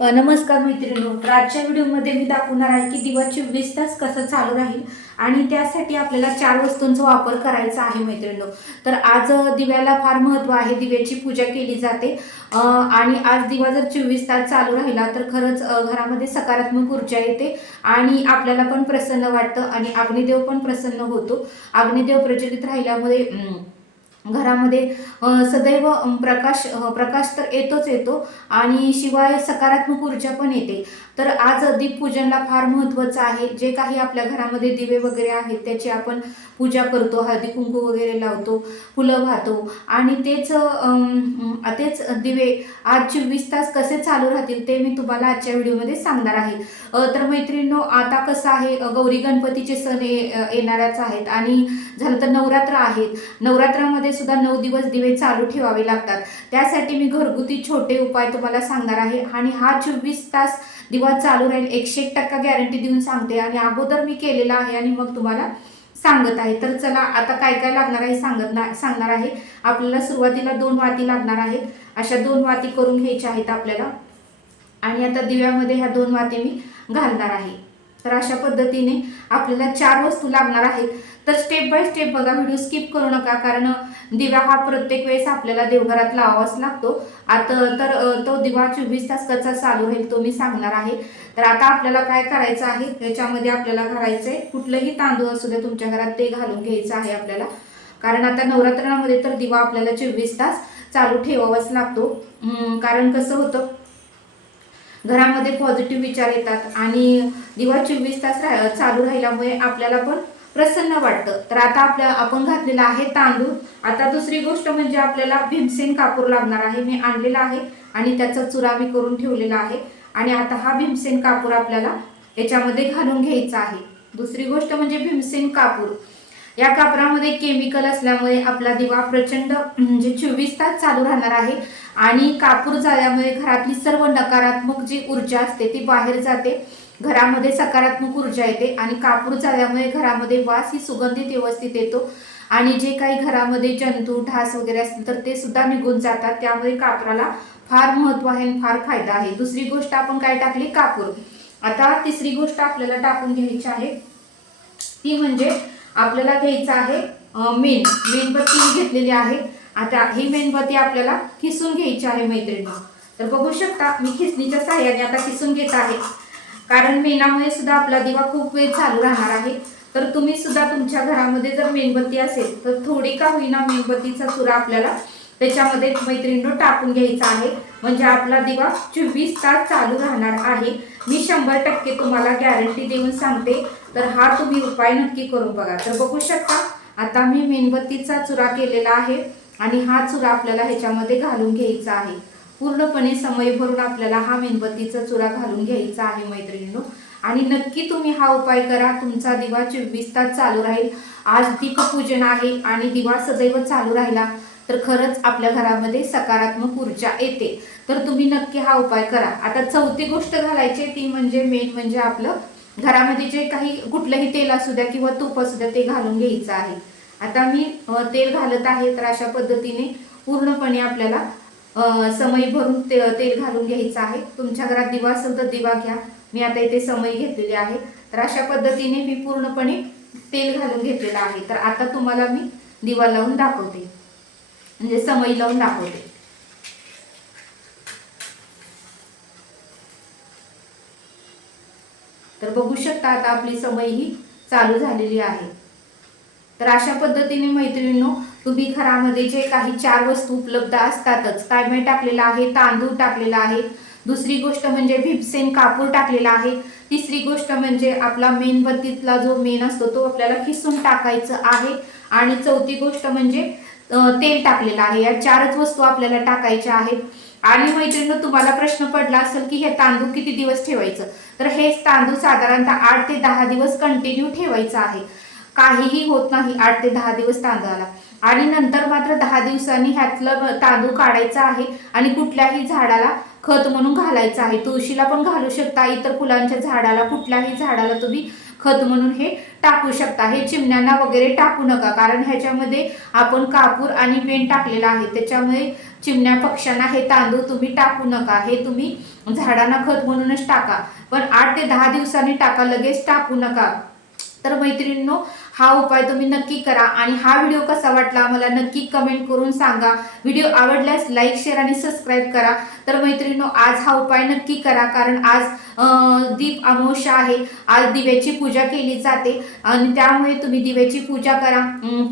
नमस्कार मैत्रिणींनो, तर आजच्या व्हिडिओमध्ये मी दाखवणार आहे की दिवा 24 तास कसं चालू राहील आणि त्यासाठी आपल्याला 4 वस्तूंचा वापर करायचा आहे मैत्रिणींनो. तर आज दिव्याला फार महत्त्व आहे. दिव्याची पूजा केली जाते आणि आज दिवा जर 24 तास चालू राहिला तर खरंच घरामध्ये सकारात्मक ऊर्जा येते आणि आपल्याला पण प्रसन्न वाटतं आणि अग्निदेव पण प्रसन्न होतो. अग्निदेव प्रज्वलित राहिल्यामुळे घरामध्ये सदैव प्रकाश तर येतोच येतो आणि शिवाय सकारात्मक ऊर्जा पण येते. तर आज दीपपूजनला फार महत्त्वाचं आहे. जे काही आपल्या घरामध्ये दिवे वगैरे आहेत त्याची आपण पूजा करतो, हळदी कुंकू वगैरे लावतो, फुलं वाहतो आणि तेच दिवे आज 24 तास कसे चालू राहतील ते मी तुम्हाला आजच्या व्हिडिओमध्ये सांगणार आहे. तर मैत्रिणींनो, आता कसं आहे, गौरी गणपतीचे सण येणारच आहेत आणि झालं तर नवरात्र आहेत. नवरात्रामध्ये सुद्धा 9 दिवस दिवे चालू ठेवावे लागतात. त्यासाठी मी घरगुती छोटे उपाय तुम्हाला सांगणार आहे आणि हा 24 तास दिवा चालू राहील 101% गॅरंटी देऊन सांगते आणि अगोदर मी केलेला आहे आणि मग तुम्हाला सांगत आहे. तर चला आता काय काय लागणार आहे सांगणार आहे. आपल्याला सुरुवातीला 2 वाती लागणार आहेत. अशा 2 वाती करून घ्यायच्या आहेत आपल्याला आणि आता दिव्यामध्ये ह्या 2 वाती मी घालणार आहे. तर अशा पद्धतीने आपल्याला 4 वस्तू लागणार आहेत. तर स्टेप बाय स्टेप बघा, व्हिडिओ स्किप करू नका, कारण दिवा हा प्रत्येक वेळेस आपल्याला देवघरात लावावाच लागतो. तो दिवा 24 तास कसा चालू राहील तो मी सांगणार आहे. तर आता आपल्याला काय करायचं आहे, त्याच्यामध्ये आपल्याला घालायचंय कुठलंही तांदूळ असू दे तुमच्या घरात ते घालून घ्यायचं आहे आपल्याला, कारण आता नवरात्रामध्ये तर दिवा आपल्याला 24 तास चालू ठेवावाच लागतो. कारण कसं होतं, घरामध्ये पॉझिटिव्ह विचार येतात आणि दिवा 24 तास चालू राहिल्यामुळे आपल्याला पण प्रसन्न वाटतं. तर आता आपण घातलेला आहे तांदूळ. आता दुसरी गोष्ट म्हणजे आपल्याला भीमसेन कापूर लागणार आहे. मी आणलेला आहे आणि त्याचा चुरा मी करून ठेवलेला आहे आणि आता हा भीमसेन कापूर आपल्याला याच्यामध्ये घालून घ्यायचा आहे. दुसरी गोष्ट म्हणजे भीमसेन कापूर. या कापरामध्ये केमिकल असल्यामुळे आपला दिवा प्रचंड म्हणजे 24 तास चालू राहणार आहे आणि कापूर जाळल्यामुळे घरातली सर्व नकारात्मक जी ऊर्जा असते ती बाहेर जाते, घरामध्ये सकारात्मक ऊर्जा येते आणि कापूर जाळल्यामुळे घरामध्ये वास ही सुगंधित व्यवस्थित येतो आणि जे काही घरामध्ये जंतू ढास वगैरे असतील तर ते सुद्धा निघून जातात. त्यामुळे कापराला फार महत्त्व आहे आणि फार फायदा आहे. दुसरी गोष्ट आपण काय टाकली, कापूर. आता तिसरी गोष्ट आपल्याला टाकून घ्यायची आहे ती म्हणजे आपल्याला घ्यायचं आहे मेणबत्ती घेतलेली आहे. आता ही मेणबत्ती आपल्याला खिसून घ्यायची आहे मैत्रिणी. तर बघू शकता मी खिसणीच्या सहाय्याने आता खिसून घेत आहे, कारण मेणामुळे सुद्धा आपला दिवा खूप वेळ चालू राहणार आहे. तर तुम्ही सुद्धा तुमच्या घरामध्ये जर मेणबत्ती असेल तर थोडी का होईना मेणबत्तीचा चुरा आपल्याला त्याच्यामध्ये मैत्रिणींनो टाकून घ्यायचा आहे, म्हणजे आपला दिवा 24 तास चालू राहणार आहे. मी 100% तुम्हाला गॅरंटी देऊन सांगते. तर हा तुम्ही उपाय नक्की करून बघा. तर बघू शकता आता मी मेणबत्तीचा चुरा केलेला आहे आणि हा चुरा आपल्याला ह्याच्यामध्ये घालून घ्यायचा आहे. पूर्णपणे समय भरून आपल्याला हा मेणबत्तीचा चुरा घालून घ्यायचा आहे मैत्रिणींनो. आणि नक्की तुम्ही हा उपाय करा, तुमचा दिवा 24 तास चालू राहील. आज दीपपूजन आहे आणि दिवा सदैव चालू राहिला तर खरंच आपल्या घरामध्ये सकारात्मक ऊर्जा येते. तर तुम्ही नक्की हा उपाय करा. आता चौथी गोष्ट घालायची ती म्हणजे मेन म्हणजे आपलं घरामध्ये जे काही कुठलंही तेल असू द्या किंवा तूप असू द्या ते घालून घ्यायचं आहे. आता मी तेल घालत आहे. तर अशा पद्धतीने पूर्णपणे आपल्याला समई भरून तेल घालून घ्यायचं आहे. तुमच्या घरात दिवा असेल तर दिवा घ्या. मी आता इथे समई घेतलेली आहे. तर अशा पद्धतीने मी पूर्णपणे तेल घालून घेतलेलं आहे. तर आता तुम्हाला मी दिवा लावून दाखवते, म्हणजे समई लावून दाखवते. तर बघू शकता आता आपली समई ही चालू झालेली आहे. तर अशा पद्धतीने मैत्रिणींनो, तुम्ही घरामध्ये जे काही 4 वस्तू उपलब्ध असतातच, काय मी टाकलेला आहे, तांदूळ टाकलेला आहे, दुसरी गोष्ट म्हणजे भीमसेन कापूर टाकलेला आहे, तिसरी गोष्ट म्हणजे आपला मेणबत्तीतला जो मेण असतो तो आपल्याला खिसून टाकायचं आहे आणि चौथी गोष्ट म्हणजे तेल टाकलेलं आहे. या 4च वस्तू आपल्याला टाकायच्या आहेत. आणि मैत्रिणींनो, तुम्हाला प्रश्न पडला असेल की हे तांदूळ किती दिवस ठेवायचं, तर हेच तांदूळ साधारणतः 8 ते 10 दिवस कंटिन्यू ठेवायचं आहे. काहीही होत नाही 8 ते 10 दिवस तांदळाला. आणि नंतर मात्र 10 दिवसांनी ह्यातलं तांदूळ काढायचं आहे आणि कुठल्याही झाडाला खत म्हणून घालायचं आहे. तुळशीला पण घालू शकता, इतर फुलांच्या झाडाला, कुठल्याही झाडाला तुम्ही खत म्हणून हे टाकू शकता। हे चिमण्यांना वगैरे टाकू नका, कारण ह्याच्यामध्ये आपण कापूर आणि पेंड टाकलेला आहे, त्याच्यामुळे चिमण्या पक्ष्यांना हे तांदूळ तुम्ही टाकू नका। हे तुम्ही झाडांना खत म्हणूनच टाका, पण 8 ते 10 दिवसांनी टाका, लगेच टाकू नका। तर मैत्रिणींनो, हा उपाय तुम्ही नक्की करा आणि हा व्हिडिओ कसा वाटला मला नक्की कमेंट करून सांगा। व्हिडिओ आवडल्यास लाईक, शेअर आणि सबस्क्राईब करा। तर मैत्रिणींनो, आज हा उपाय नक्की करा, कारण आज दीप अमावस्या आहे, आज दिव्याची पूजा केली जाते आणि त्यामुळे तुम्ही दिव्याची पूजा करा,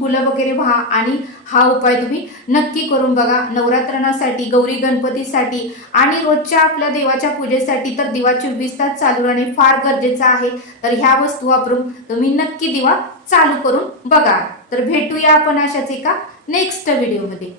फुलं वगैरे वाहा आणि हा उपाय तुम्ही नक्की करून बघा। नवरात्रणासाठी, गौरी गणपतीसाठी आणि रोजच्या आपल्या देवाच्या पूजेसाठी तर दिवा 24 तास चालू राहणे फार गरजेचं आहे। तर ह्या वस्तू वापरून तुम्ही नक्की दिवा चालू करून बघा। तर भेटूया आपण अशाच एका नेक्स्ट व्हिडिओमध्ये।